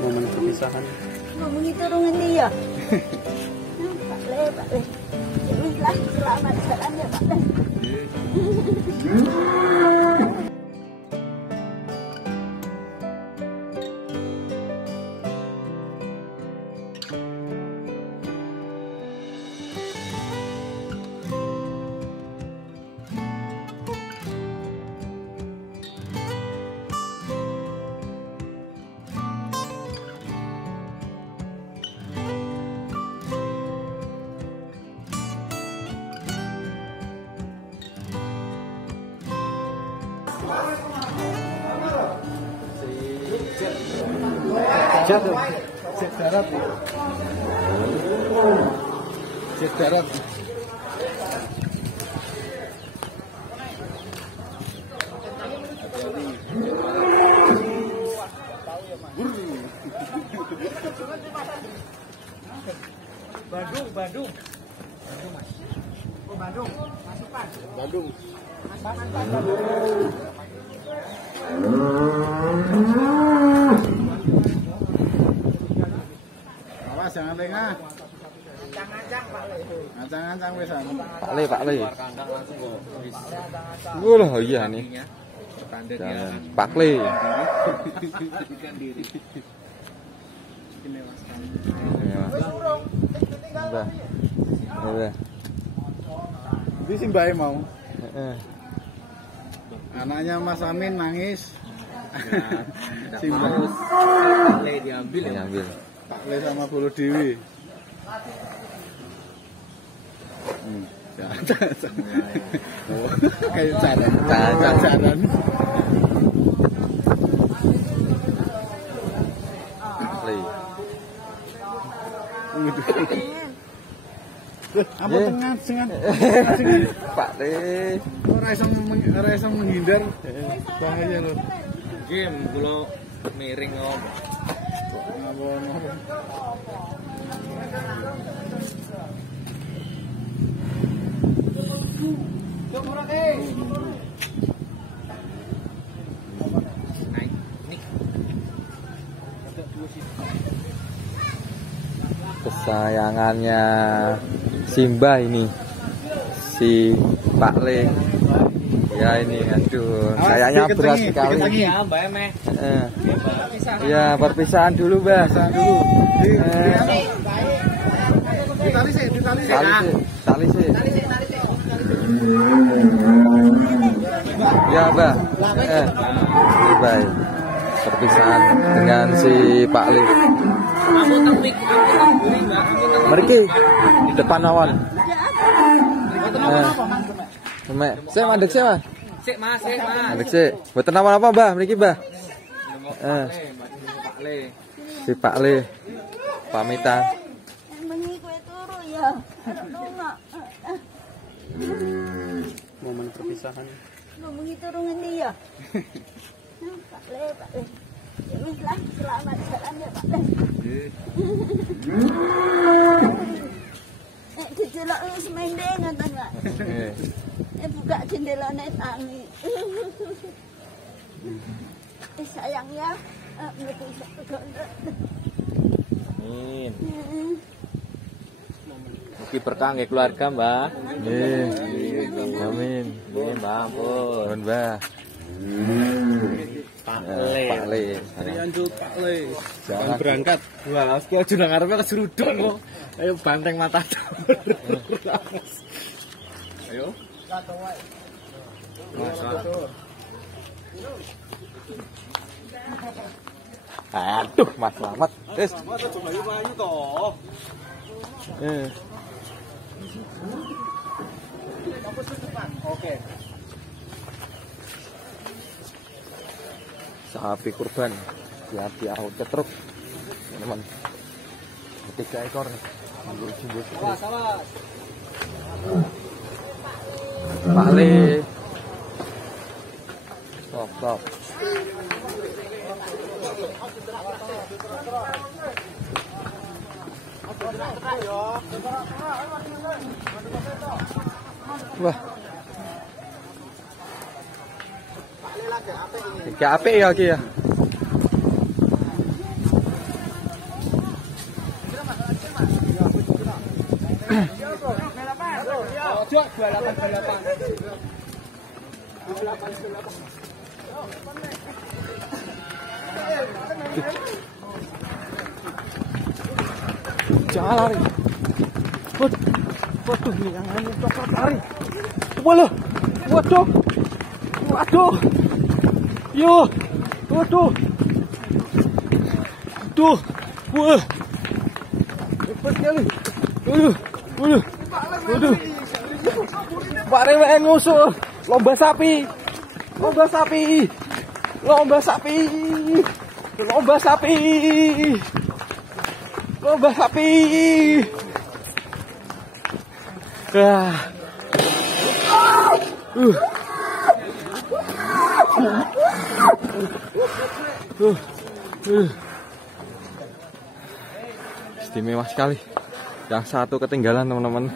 Momen perpisahan. Ngomong itu rungan dia. Pak Le. Bismillah, selamat jalan ya Pak Le. Cek darat. Cek darat. Bandung. Oh, Bandung. Masukan. Bandung. Awas jangan lengah. Ancang-ancang Pak Le. Ancang-ancang wis. Pak Le. Wah, iya nih. Jangan Pak Le. Udah. Ini si Mbak mau. Anaknya Mas Amin nangis. Si Mbak Le diambil. Pak Le sama Bolo Dewi. Kayak jaran. Apa tengah sengan Pak Le ora iso menghindar bahaya loh. Game kula miring kok. Kesayangannya Simba ini si Pak Le. Ya ini aduh sayangnya berat sekali. Ya Mbak Eme. Ya perpisahan dulu Mbak. Tali sih. Ya Mbak. Baik. Perpisahan dengan si Pak Le. Mereka di depan awan. Saya mandek sih Mas. Mandek sih. Buat awan apa Mbah? Mereka Mbah. Si Pak Le pamitan. Momen perpisahan. Ngomong itu rungan dia. Pak Le. Bismillah, selamat jalan ya Pak Le. Jendela wis mendeng ngoten Pak. Buka jendelane tangi. Sayang ya. Amin. Mugi berkah nggih keluarga, Mbah. Nggih. Amin. Nggih, Mbah, ampun, Mbah. Pak Le. Lanjut Pak Le. Jangan berangkat. Wah, aku aja nang ngarepe keseruduk kok. Ayo banteng mata. Ayo. Aduh, Mas Slamet. Wis. Oke. Sapi kurban di auto truk, teman. 3 ekor. Pak Le. Stop. Wah. Kayak apik ya iki ya. Ojo 28. Jangan lari. Waduh, nih yang ini coklat lari. Waduh, waduh, yo, waduh, wah, hebat sekali. Waduh, Pak Rewe ngusul, lomba sapi. Ah. Istimewa sekali. Yang satu ketinggalan teman-teman.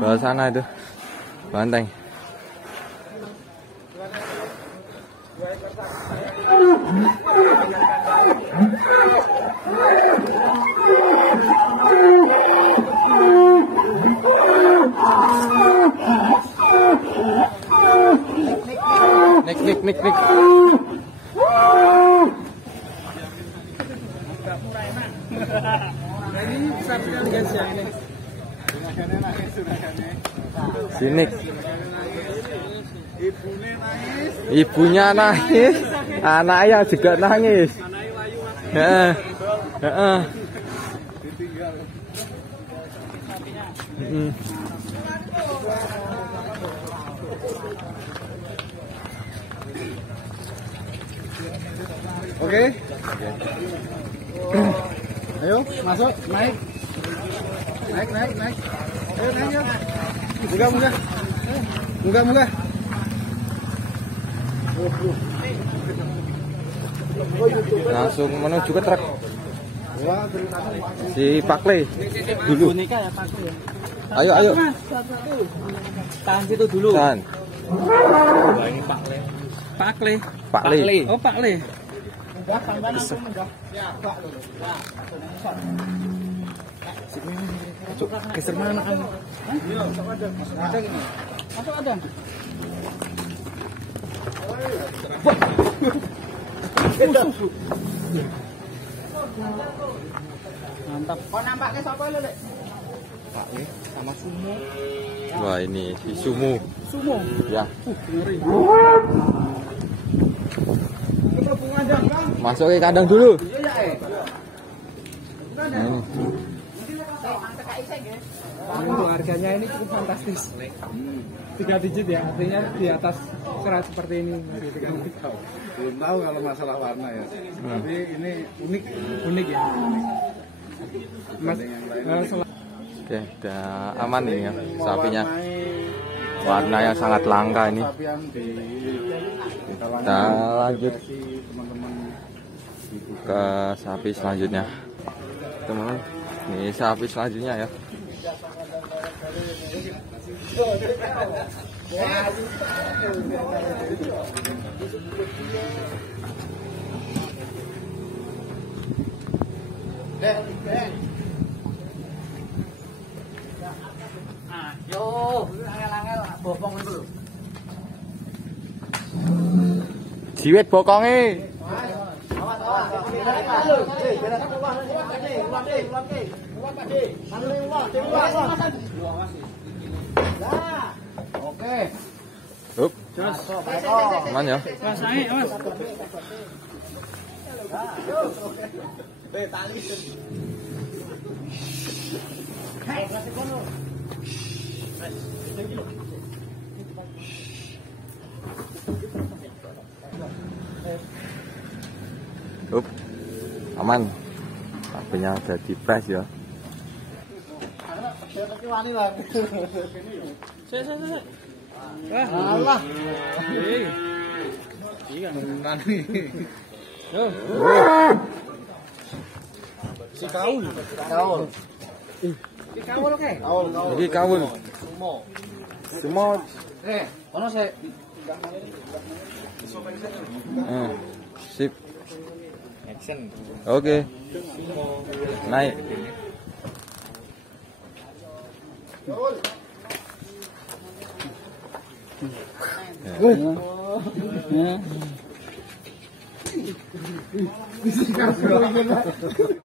Bawah sana itu banteng. Nik. Ini besar sekali guys ya ini. Sini. Ibunya nangis, anaknya juga nangis. Heeh. Ditinggal. Oke. Ayo, masuk, naik. Naik. Ayo, naik ya. Munggah. Langsung menuju ke truk. Si Pakle dulu. Ayo. Tahan situ dulu. Tahan. Ini Pakle. Oh, Pakle. Geser mana kan? Masuk ada. Mantap. Kok nampaknya siapa lu, Lek? Pak sama Sumo. Wah, ini si Sumo. Ya. Ngeri. Masuk ke kandang dulu. Ini. Untuk harganya ini cukup fantastis. 3 digit ya, artinya di atas serat seperti ini. Belum tahu kalau masalah warna ya. Tapi ini unik ya. Mas, Oke, udah aman ini ya sapinya. Warnanya sangat langka ini. Kita lanjut ke sapi selanjutnya, teman-teman. Ini sapi selanjutnya ya. Jiwet bokonge. Oke. Up. Aman ya. Up. Aman. Sapinya udah dipres ya. Allah. Iya, nani. Si kaul. Iki kaul oke. Iki kaul. Semua. Ono sik. Sip. Action. Oke. Naik. Ya.